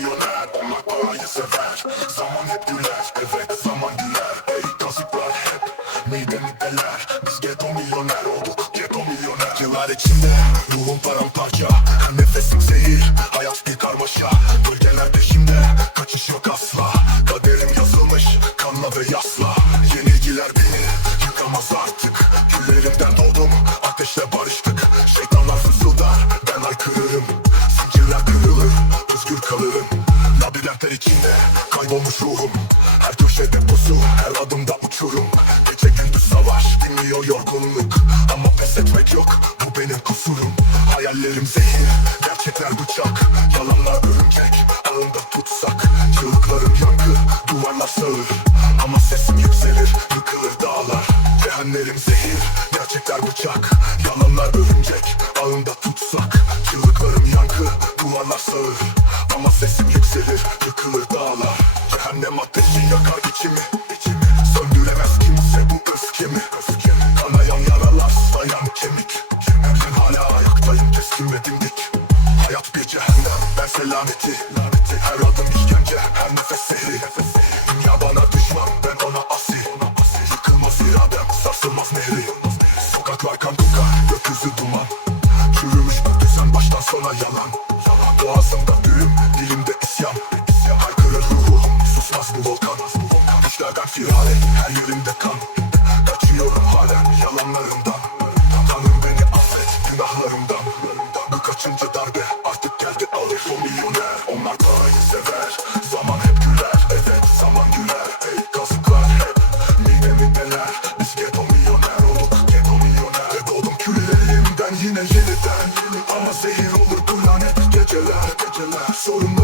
milyoner Onlar parayı sever Zaman hep güler Evet zaman güler Ey kazıklar hep midemi deler Biz ghetto milyoner olduk Ghetto milyoner Yıllar içinde ruhum paramparça Nefesim zehir Hayat bir karmaşa Bölgeler peşimde Kaçış yok asla Kaderim yazılmış Kanla ve yasla Yenilgiler beni Yıkamaz artık Küllerimden doğdum Ateşle barıştık Labirentler içinde Kaybolmuş ruhum. Her köşede pusu Her adımda uçurum. Gece gündüz savaş Dinmiyor yorgunluk. Ama pes etmek yok Bu benim kusurum. Hayallerim zehir Gerçekler bıçak. Yalanlar örümcek Ağında tutsak. Çığlıklarım yankı Duvarlar sağır. Ama sesim yükselir Yıkılır dağlar. Cehennerim zehir Gerçekler bıçak. Yalanlar örümcek Ağında tutsak. Çığlıklarım yankı Duvarlar sağır. Ama sesim yükselir Cehennem ateşi yakar içimi Söndüremez kimse bu öfkemi. Kanayan yaralar sayan kemik. Ben hala ayaktayım keskin ve dimdik Hayat bir cehennem ben selameti. Her adım işkence her nefes sehri Dünya bana düşman ben ona asi Yıkılmaz iradem sarsılmaz nehri. Sokaklar kan kokar gökyüzü duman. Çürümüş bu düzen baştan sona yalan. Boğazımda düğüm İşlerden firare her yerimde kan. Kaçıyorum halen yalanlarımdan Tanrım beni affet günahlarımdan. Bu kaçıncı darbe artık geldi alır o milyoner. Onlar parayı sever zaman hep güler. Evet zaman güler. Ey kazıklar hep Midemi deler. Biz ghetto milyoner olduk Ghetto milyoner. Ve doğdum küllerimden yine yeniden. Ama zehir olur bu lanet geceler geceler. Ve